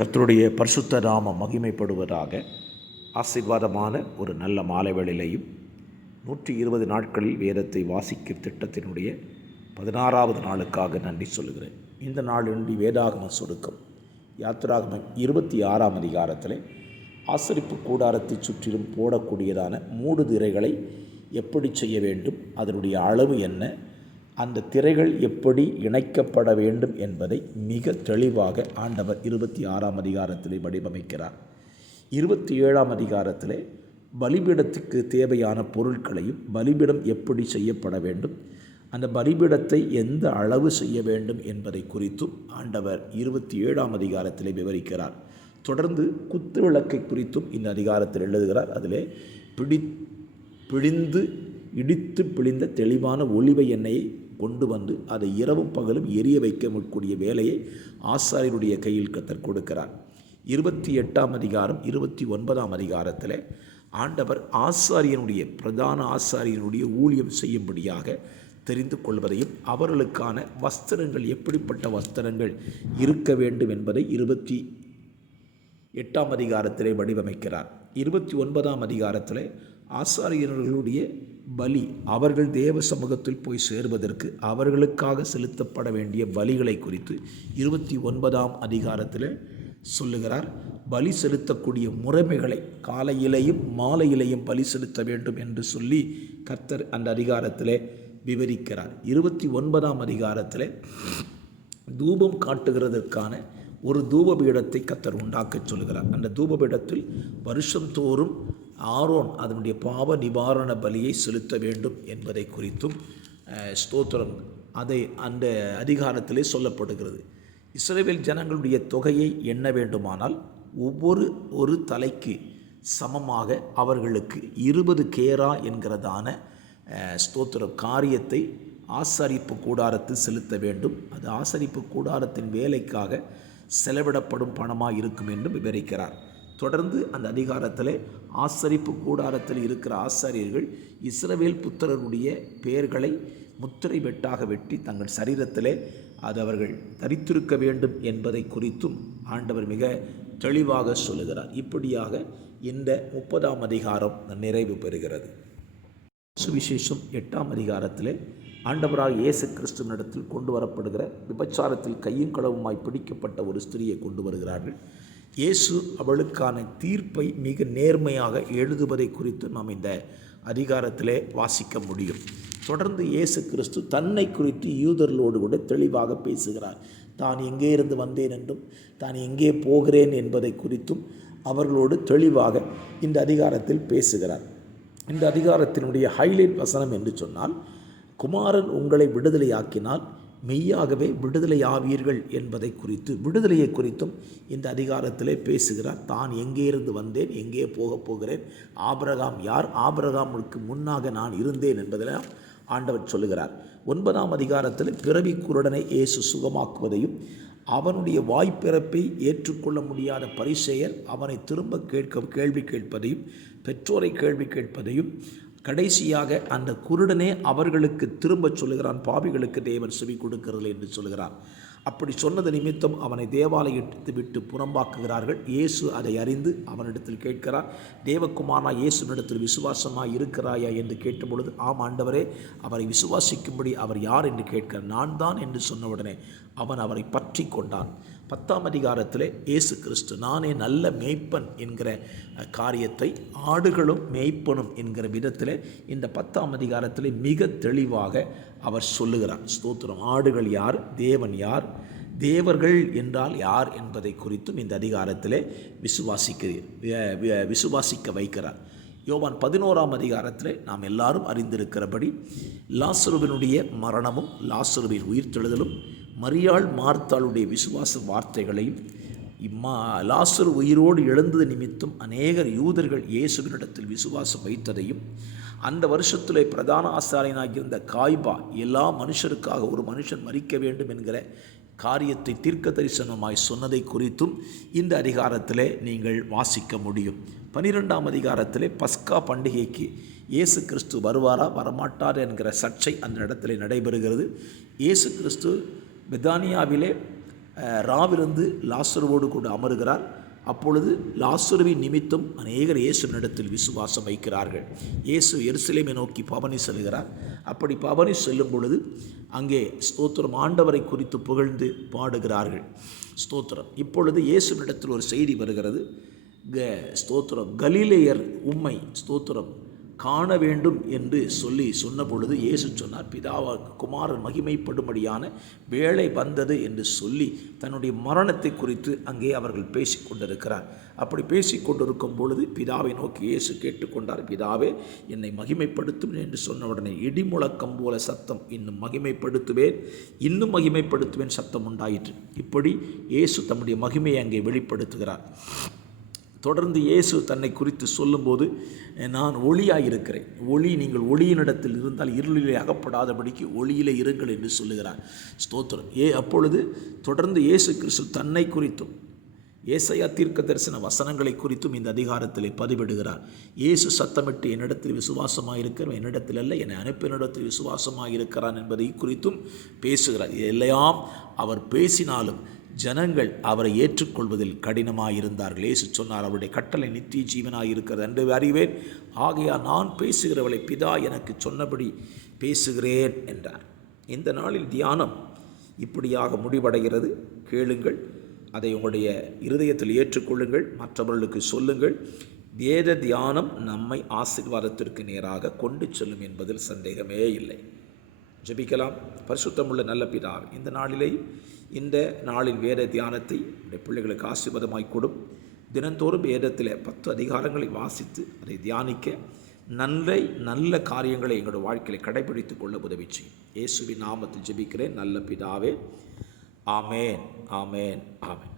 கர்த்தருடைய பரிசுத்த நாமம் மகிமைப்படுவதாக. ஆசீர்வாதமான ஒரு நல்ல மாலை வேளையிலையும் 120 நாட்களில் வேதத்தை வாசிக்கும் திட்டத்தினுடைய 16வது நாளுக்காக நன்றி சொல்லுகிறேன். இந்த நாளினுடைய வேதாகம சுருக்கம் யாத்திராகமம் 26ஆம் அதிகாரத்தில் ஆசரிப்பு கூடாரத்தை சுற்றிலும் போடக்கூடியதான மூடு திரைகளை எப்படி செய்ய வேண்டும், அதனுடைய அளவு என்ன, அந்த திரைகள் எப்படி இணைக்கப்பட வேண்டும் என்பதை மிக தெளிவாக ஆண்டவர் 26ஆம் அதிகாரத்திலே வடிவமைக்கிறார். 27ஆம் அதிகாரத்திலே பலிபீடத்துக்கு தேவையான பொருட்களையும், பலிபீடம் எப்படி செய்யப்பட வேண்டும், அந்த பலிபீடத்தை எந்த அளவு செய்ய வேண்டும் என்பதை குறித்தும் ஆண்டவர் 27ஆம் அதிகாரத்திலே விவரிக்கிறார். தொடர்ந்து குத்து விளக்கை குறித்தும் இந்த அதிகாரத்தில் எழுதுகிறார். அதிலே இடித்து பிழிந்த தெளிவான ஒலிவ எண்ணெயை கொண்டு வந்து அதை இரவும் பகலும் எரிய வைக்கக்கூடிய வேலையை ஆசாரியனுடைய கையில் கர்த்தர் கொடுக்கிறார். 28ஆம் அதிகாரம் 29ஆம் அதிகாரத்தில் ஆண்டவர் ஆசாரியனுடைய பிரதான ஆசாரியனுடைய ஊழியம் செய்யும்படியாக தெரிந்து கொள்வதையும், அவர்களுக்கான வஸ்திரங்கள் எப்படிப்பட்ட வஸ்திரங்கள் இருக்க வேண்டும் என்பதை 28ஆம் அதிகாரத்திலே வடிவமைக்கிறார். 29ஆம் அதிகாரத்தில் ஆசாரியர்களுடைய பலி, அவர்கள் தேவ சமூகத்தில் போய் சேர்வதற்கு அவர்களுக்காக செலுத்தப்பட வேண்டிய பலிகளை குறித்து 29ஆம் அதிகாரத்தில் சொல்லுகிறார். பலி செலுத்தக்கூடிய முறைமைகளை காலையிலையும் மாலையிலையும் பலி செலுத்த வேண்டும் என்று சொல்லி கர்த்தர் அந்த அதிகாரத்தில் விவரிக்கிறார். 29ஆம் அதிகாரத்தில் தூபம் காட்டுகிறதற்கான ஒரு தூபபீடத்தை கர்த்தர் உண்டாக்க சொல்கிறார். அந்த தூபபீடத்தில் வருஷந்தோறும் ஆரோன் அதனுடைய பாவ நிவாரண பலியை செலுத்த வேண்டும் என்பதை குறித்தும் ஸ்தோத்திரம் அதை அந்த அதிகாரத்திலே சொல்லப்படுகிறது. இஸ்ரவேல் ஜனங்களுடைய தொகையை எண்ண வேண்டுமானால் ஒரு தலைக்கு சமமாக அவர்களுக்கு 20 கேரா என்கிறதான ஸ்தோத்திரம் காரியத்தை ஆசரிப்பு கூடாரத்தில் செலுத்த வேண்டும். அது ஆசரிப்பு கூடாரத்தின் வேலைக்காக செலவிடப்படும் பணமாக இருக்கும் என்று விவரிக்கிறார். தொடர்ந்து அந்த அதிகாரத்தில் ஆசரிப்பு கூடாரத்தில் இருக்கிற ஆசாரியர்கள் இஸ்ரவேல் புத்திரருடைய பெயர்களை முத்திரை வெட்டாக வெட்டி தங்கள் சரீரத்திலே அது அவர்கள் தரித்திருக்க வேண்டும் என்பதை குறித்தும் ஆண்டவர் மிக தெளிவாக சொல்லுகிறார். இப்படியாக இந்த 30ஆம் அதிகாரம் நிறைவு பெறுகிறது. சுவிசேஷம் 8ஆம் அதிகாரத்தில் ஆண்டவராக இயேசு கிறிஸ்துவினிடத்தில் கொண்டு வரப்படுகிற விபச்சாரத்தில் கையும் களவுமாய் பிடிக்கப்பட்ட ஒரு ஸ்திரியை கொண்டு வருகிறார்கள். இயேசு அவளுக்கான தீர்ப்பை மிக நேர்மையாக எழுதுவதை குறித்து நாம் இந்த அதிகாரத்திலே வாசிக்க முடியும். தொடர்ந்து இயேசு கிறிஸ்து தன்னை குறித்து யூதர்களோடு கூட தெளிவாக பேசுகிறார். தான் எங்கே இருந்து வந்தேன் என்றும் தான் எங்கே போகிறேன் என்பதை குறித்தும் அவர்களோடு தெளிவாக இந்த அதிகாரத்தில் பேசுகிறார். இந்த அதிகாரத்தினுடைய ஹைலைட் வசனம் என்று சொன்னால், குமாரன் உங்களை விடுதலையாக்கினால் மெய்யாகவே விடுதலை ஆவீர்கள் என்பதை குறித்து, விடுதலையை குறித்தும் இந்த அதிகாரத்திலே பேசுகிறார். தான் எங்கே இருந்து வந்தேன், எங்கே போகிறேன், ஆபிரகாம் யார், ஆபிரகாமுக்கு முன்னாக நான் இருந்தேன் என்பதெல்லாம் ஆண்டவர் சொல்லுகிறார். 9ஆம் அதிகாரத்தில் பிறவி குருடனை இயேசு சுகமாக்குவதையும், அவனுடைய வாய்ப்பிறப்பை ஏற்றுக்கொள்ள முடியாத பரிசேயர் அவனை திரும்ப கேள்வி கேட்பதையும், பெற்றோரை கேள்வி கேட்பதையும், கடைசியாக அந்த குருடனே அவர்களுக்கு திரும்ப சொல்லுகிறான், பாவிகளுக்கு தேவன் செவி கொடுக்கிறது என்று சொல்கிறார். அப்படி சொன்னது நிமித்தம் அவனை தேவாலயத்தை விட்டு புறம்பாக்குகிறார்கள். இயேசு அதை அறிந்து அவனிடத்தில் கேட்கிறார், தேவகுமாரனா இயேசுவினிடத்தில் விசுவாசமாக இருக்கிறாயா என்று கேட்டபொழுது, ஆம் ஆண்டவரே, அவரை விசுவாசிக்கும்படி அவர் யார் என்று கேட்கிறார். நான் தான் என்று சொன்னவுடனே அவன் அவரை பற்றி கொண்டான். 10ஆம் அதிகாரத்தில் இயேசு கிறிஸ்து நானே நல்ல மேய்ப்பன் என்கிற காரியத்தை ஆடுகளும் மேய்ப்பனும் என்கிற விதத்தில் இந்த 10ஆம் அதிகாரத்தில் மிக தெளிவாக அவர் சொல்லுகிறார். ஸ்தோத்திரம். ஆடுகள் யார், தேவன் யார், தேவர்கள் என்றால் யார் என்பதை குறித்தும் இந்த அதிகாரத்தில் விசுவாசிக்க வைக்கிறார். யோவான் 11ஆம் அதிகாரத்தில் நாம் எல்லாரும் அறிந்திருக்கிறபடி லாசருவினுடைய மரணமும் லாசருவின் உயிர்த்தெழுதலும், மரியாள் மார்த்தாளுடைய விசுவாச வார்த்தைகளையும், லாசரு உயிரோடு எழுந்தது நிமித்தம் அநேகர் யூதர்கள் இயேசுவினிடத்தில் விசுவாசம் வைத்ததையும், அந்த வருஷத்திலே பிரதான ஆசாரியனாகியிருந்த காய்பா எல்லா மனுஷருக்காக ஒரு மனுஷன் மரிக்க வேண்டும் என்கிற காரியத்தை தீர்க்க தரிசனமாய் சொன்னதை குறித்தும் இந்த அதிகாரத்திலே நீங்கள் வாசிக்க முடியும். 12ஆம் அதிகாரத்திலே பஸ்கா பண்டிகைக்கு இயேசு கிறிஸ்து வருவாரா வரமாட்டார் என்கிற சர்ச்சை அந்த இடத்துல நடைபெறுகிறது. இயேசு கிறிஸ்து பெதானியாவிலே ராவிலிருந்து லாசருவோடு கூட அமருகிறார். அப்பொழுது லாசருவின் நிமித்தம் அநேகர் இயேசுவினிடத்தில் விசுவாசம் வைக்கிறார்கள். இயேசு எருசலேமை நோக்கி பவனி செல்கிறார். அப்படி பவனி செல்லும் பொழுது அங்கே ஸ்தோத்திரம் ஆண்டவரை குறித்து புகழ்ந்து பாடுகிறார்கள். ஸ்தோத்திரம். இப்பொழுது இயேசுவினிடத்தில் ஒரு செய்தி வருகிறது. ஸ்தோத்திரம், கலிலேயர் உம்மை ஸ்தோத்திரம் காண வேண்டும் என்று சொன்ன பொழுது இயேசு சொன்னார், குமாரன் மகிமைப்படும்படியான வேளை வந்தது என்று சொல்லி தன்னுடைய மரணத்தை குறித்து அங்கே அவர்கள் பேசி கொண்டிருக்கிறார். அப்படி பேசி கொண்டிருக்கும் பொழுது பிதாவை நோக்கி இயேசு கேட்டுக்கொண்டார். பிதாவே, என்னை மகிமைப்படுத்தும் என்று சொன்ன உடனே இடிமுழக்கம் போல சத்தம், இன்னும் மகிமைப்படுத்துவேன் சத்தம் உண்டாயிற்று. இப்படி இயேசு தம்முடைய மகிமையை அங்கே வெளிப்படுத்துகிறார். தொடர்ந்து இயேசு தன்னை குறித்து சொல்லும்போது, நான் ஒளியாக இருக்கிறேன், நீங்கள் ஒளியினிடத்தில் இருந்தால் இருளிலே அகப்படாதபடிக்கு ஒளியிலே இருங்கள் என்று சொல்லுகிறார். ஸ்தோத்திரம். அப்பொழுது தொடர்ந்து இயேசு கிறிஸ்து தன்னை குறித்தும் ஏசாயா தீர்க்க தரிசன வசனங்களை குறித்தும் இந்த அதிகாரத்தில் பதிவிடுகிறார். இயேசு சத்தமிட்டு என்னிடத்தில் விசுவாசமாக இருக்கிறான், என்னிடத்தில் அல்ல என்னை அனுப்பினிடத்தில் விசுவாசமாக இருக்கிறான் என்பதை குறித்தும் பேசுகிறார். எல்லாம் அவர் பேசினாலும் ஜனங்கள் அவரை ஏற்றுக்கொள்வதில் கடினமாயிருந்தார்கள். இயேசு சொன்னார், அவருடைய கட்டளை நித்திய ஜீவனாயிருக்கிறது என்று அறிவேன், ஆகையால் நான் பேசுகிறவளை பிதா எனக்கு சொன்னபடி பேசுகிறேன் என்றார். இந்த நாளில் தியானம் இப்படியாக முடிவடைகிறது. கேளுங்கள், அதை உங்களுடைய இருதயத்தில் ஏற்றுக்கொள்ளுங்கள், மற்றவர்களுக்கு சொல்லுங்கள். வேத தியானம் நம்மை ஆசீர்வாதத்திற்கு நேராக கொண்டு செல்லும் என்பதில் சந்தேகமே இல்லை. ஜெபிக்கலாம். பரிசுத்தமுள்ள நல்ல பிதாவே, இந்த நாளில் வேத தியானத்தை உடைய பிள்ளைகளுக்கு ஆசீர்வாதமாய் கொடும். தினந்தோறும் வேதத்தில் 10 அதிகாரங்களை வாசித்து அதை தியானிக்க நல்ல காரியங்களை எங்களுடைய வாழ்க்கையில் கடைபிடித்துக் கொள்ள உதவி செய்யும். இயேசுவின் நாமத்தில் ஜெபிக்கிறேன் நல்ல பிதாவே. ஆமேன், ஆமேன், ஆமேன்.